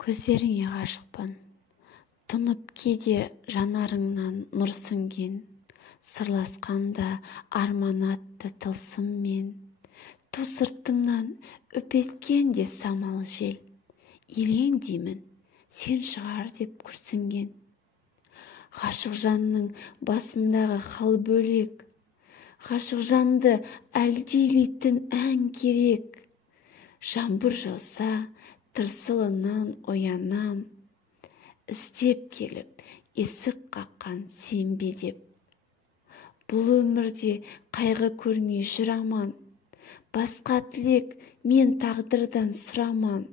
Көздеріңе ғашықпын, тұнып кейде жанарыңнан нұр сіңген, сырласқанда арман атты тылсыммен, ту сыртымнан өпеткен самал жел, елең деймін, сен шығар деп күрсінген. Ғашық жанның басындағы хал бөлек, ғашық жанды әлдилейтін ән керек. Жаңбыр жауса, тырсылынан оянам, іздеп келіп, есік қаққан сен бе деп. Бұл өмірде қайғы көрмей жүр аман, басқа тілек мен тағдырдан сұраман.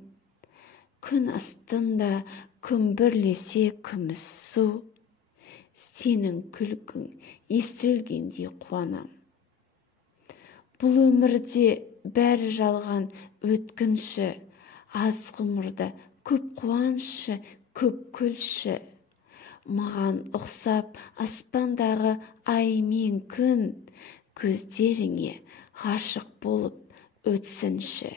Күн астында күмбірлесе күміс су, сенің күлкің естілгенде қуанам. Бұл өмірде бәрі жалған өткінші, аз ғұмырда көп қуаншы, көп күлші. Маған ұқсап аспандағы ай мен күн, көздеріңе ғашық болып өтсінші.